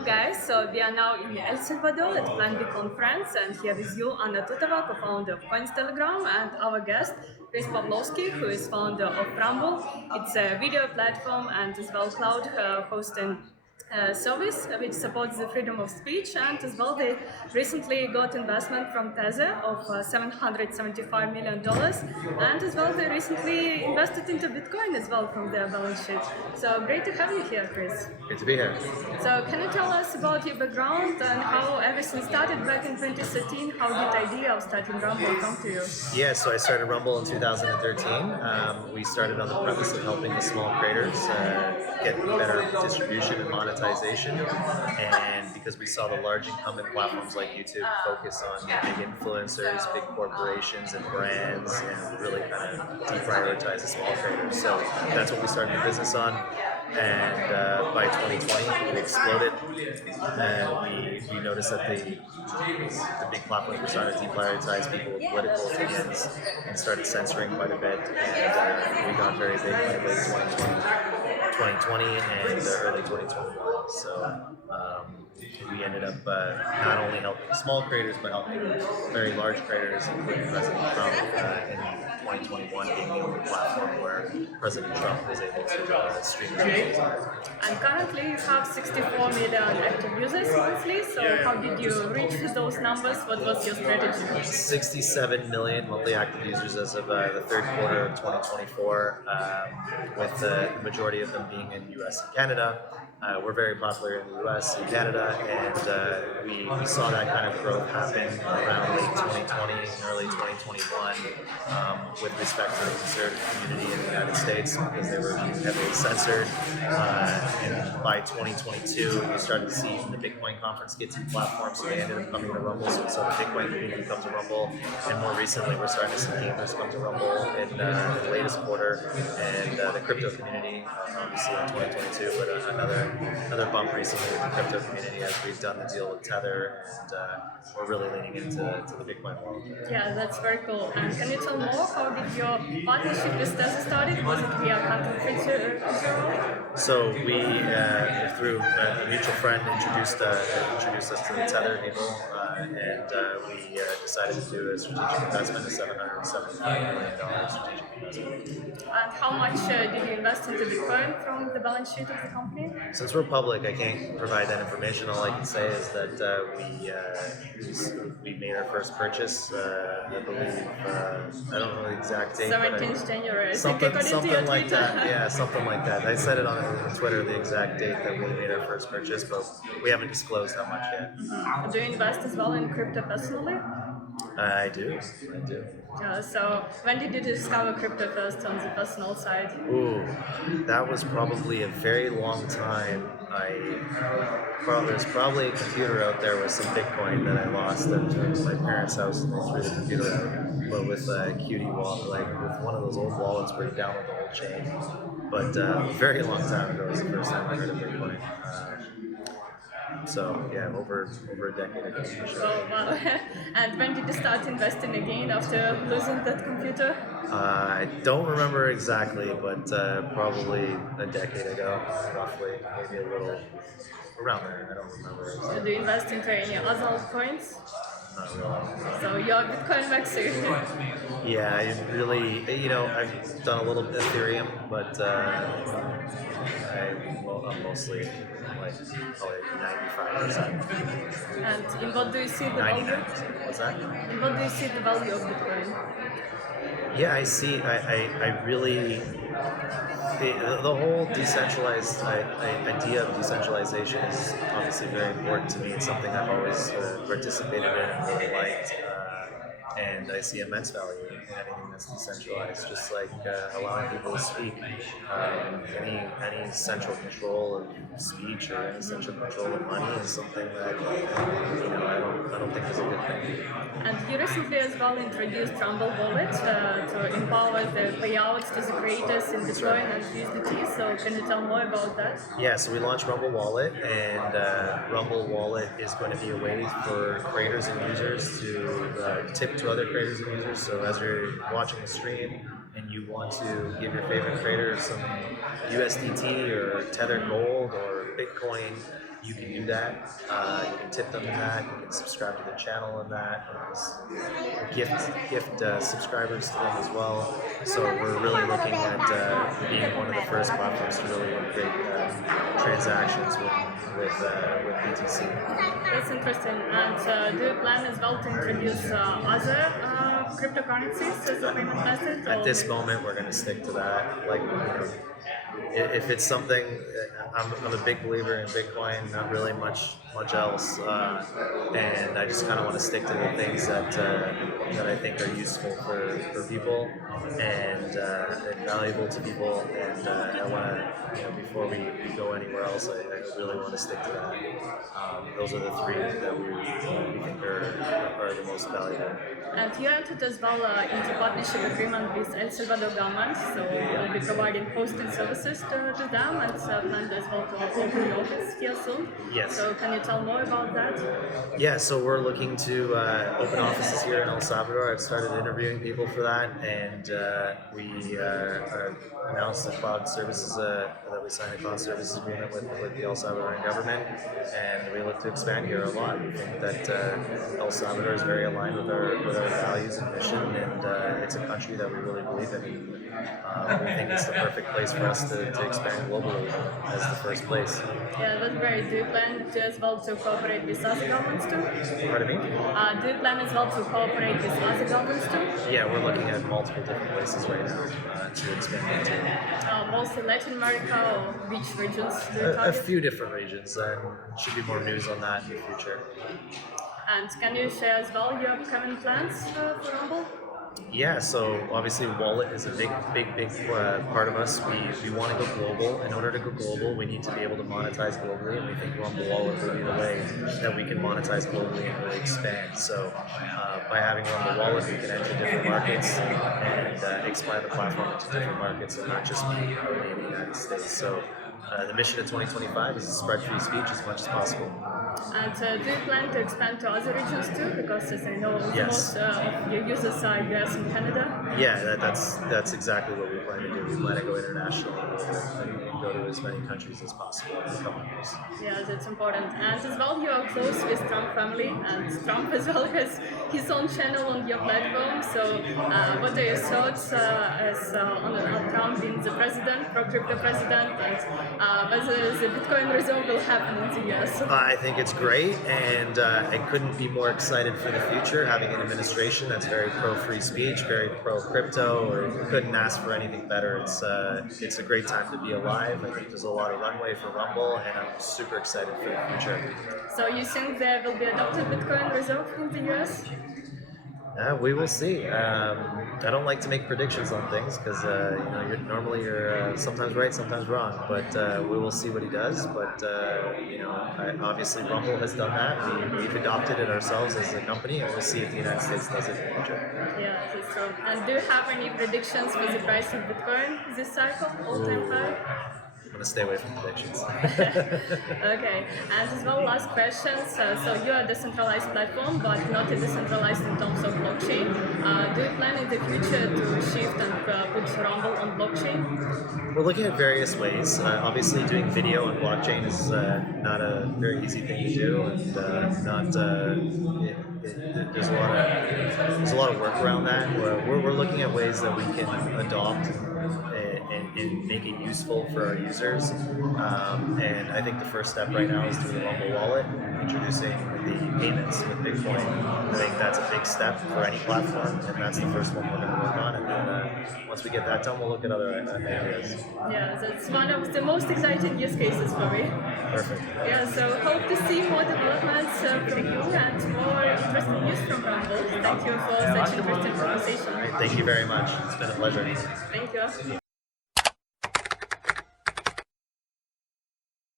Hello guys, so we are now in El Salvador at Plan B conference, and here with you Anna Tutova, co-founder of Coinstelegram, and our guest Chris Pavlovski, who is founder of Rumble. It's a video platform and as well cloud hosting service which supports the freedom of speech, and as well they recently got investment from Tether of $775 million, and as well they recently invested into Bitcoin as well from their balance sheet. So great to have you here, Chris. Great to be here. So can you tell us about your background and how everything started back in 2013? How did the idea of starting Rumble come to you? Yeah, so I started Rumble in 2013. We started on the premise of helping the small creators get better distribution and monetization. And because we saw the large incumbent platforms like YouTube focus on big influencers, big corporations, and brands, and really kind of deprioritize the small creators. So that's what we started the business on. And by 2020, it exploded, and we noticed that the big platforms were starting to deprioritize people with political opinions and started censoring quite a bit, and we got very big by late 2020 and early 2021. So we ended up not only helping small creators, but helping very large creators, including President Trump in 2021 being the only platform where President Trump was able to stream his videos on. And currently you have 64 million active users monthly, so how did you reach those numbers? What was your strategy? 67 million monthly active users as of the third quarter of 2024, with the majority of them being in US and Canada. We're very popular in the US and Canada, and we saw that kind of growth happen around late 2020 and early 2021 with respect to the conservative community in the United States, because they were being heavily censored. And by 2022, we started to see the Bitcoin conference get to platforms, so they ended up coming to Rumble. So we saw the Bitcoin community come to Rumble, and more recently, we're starting to see gamers come to Rumble in the latest quarter, and the crypto community, obviously in 2022, but another bump recently with the crypto community as we've done the deal with Tether, and we're really leaning into the Bitcoin world. Yeah, that's very cool. And can you tell more? How did your partnership with Tether started? Was it via content feature? So we, through a mutual friend, introduced us to the Tether people, and we decided to do a strategic investment of $775 million strategic investment. And how much did you invest into Bitcoin from the balance sheet of the company? Since we're public, I can't provide that information. All I can say is that we made our first purchase. I believe I don't know the exact date. 17th January. Something like that. Yeah, something like that. I said it on Twitter, the exact date that we made our first purchase, but we haven't disclosed how much yet. Mm-hmm. Do you invest as well in crypto personally? I do. So when did you discover crypto first on the personal side? Ooh, that was probably a very long time. There's probably a computer out there with some Bitcoin that I lost at my parents' house, and they threw the computer out. But with a QD wallet, like with one of those old wallets where you download the whole chain. But a very long time ago was the first time I heard of Bitcoin. So yeah, over a decade ago. For sure. Oh wow! And when did you start investing again after losing that computer? I don't remember exactly, but probably a decade ago, roughly, maybe a little around there. I don't remember exactly. So do you invest into any other altcoins? Not really. So you're a Bitcoin maxi. Yeah, I really, I've done a little bit of Ethereum, but I'm mostly like probably 95%. And in what do you see the value? 99%. What's that? In what do you see the value of Bitcoin? Yeah, I see. I really. The whole decentralized idea of decentralization is obviously very important to me. It's something I've always participated in and really liked. And I see immense value in anything that's decentralized, just like allowing people to speak. Any central control of speech or any central control of money is something that I don't think is a good thing. And you recently as well introduced Rumble Wallet to empower the payouts to the creators in Bitcoin and USDT. So can you tell more about that? Yeah, so we launched Rumble Wallet, and Rumble Wallet is going to be a way for creators and users to tip to other creators and users. So as you're watching the stream and you want to give your favorite creator some USDT or Tether Gold or Bitcoin, you can do that. You can tip them in that. You can subscribe to their channel in that. Gift subscribers to them as well. So we're really looking at being one of the first platforms to really integrate transactions with BTC. That's interesting. And do you plan as well to introduce other cryptocurrencies as a payment method? At this moment, we're going to stick to that. Like, if it's something, I'm a big believer in Bitcoin. Not really much else, and I just kind of want to stick to the things that I think are useful for people and valuable to people. And I want to, before we go anywhere else, I really want to stick to that. Those are the three that we think are the most valuable. And you entered as well into partnership agreement with El Salvador government, so you'll be providing hosting services to them, and planned as well to open the office here soon. Yes. So can you tell more about that? Yeah, so we're looking to open offices here in El Salvador. I've started interviewing people for that, and we announced the cloud services that we signed a cloud services agreement with the El Salvadoran government, and we look to expand here a lot. We think that El Salvador is very aligned with our values and mission, and it's a country that we really believe in. We think it's the perfect place for us to expand globally as the first place. Yeah, that's great. Do you plan to as well to cooperate with other governments too? Pardon me? Do you plan as well to cooperate with other governments too? Yeah, we're looking at multiple different places right now to expand into. Mostly Latin America, or which regions do you A target? few different regions, and should be more news on that in the future. And can you share as well your upcoming plans for Rumble? Yeah, so obviously wallet is a big part of us. We want to go global. In order to go global, we need to be able to monetize globally, and we think Rumble Wallet will be the way that we can monetize globally and really expand. So by having Rumble Wallet, we can enter different markets and expand the platform into different markets and not just be only in the United States. So the mission of 2025 is to spread free speech as much as possible. And do you plan to expand to other regions too? Because as I know, Yes. most of your users are US and Canada. Yeah, that's exactly what we plan to do. We plan to go international and go to as many countries as possible in a couple of years. Yeah, that's important. And as well, you are close with Trump family, and Trump as well has his own channel on your platform. So, what are your thoughts on Trump being the president, pro-crypto president, and whether the Bitcoin reserve will happen in the US? I think it's great, and I couldn't be more excited for the future. Having an administration that's very pro-free speech, very pro-crypto, or couldn't ask for anything better. It's a great time to be alive. I think there's a lot of runway for Rumble, and I'm super excited for the future. So you think there will be adopted Bitcoin reserve in the US? We will see. I don't like to make predictions on things because you're sometimes right, sometimes wrong. But we will see what he does. But obviously Rumble has done that. We've adopted it ourselves as a company, and we'll see if the United States does it in the future. Yeah, that's true. And do you have any predictions for the price of Bitcoin this cycle, all-time high? I'm going to stay away from predictions. Okay, and as well, last questions. So you're a decentralized platform, but not a decentralized in terms of blockchain. Do you plan in the future to shift and put Rumble on blockchain? We're looking at various ways. Obviously, doing video on blockchain is not a very easy thing to do, and there's a lot of work around that. We're looking at ways that we can adopt and make it useful for our users. And I think the first step right now is through the Rumble wallet, introducing the payments with Bitcoin. I think that's a big step for any platform, and that's the first one we're going to work on. And then once we get that done, we'll look at other areas. Yeah, that's one of the most exciting use cases for me. Perfect. Yeah, so hope to see more developments from you and more interesting news from Rumble. Thank you for such interesting conversation. All right, thank you very much. It's been a pleasure. Thank you.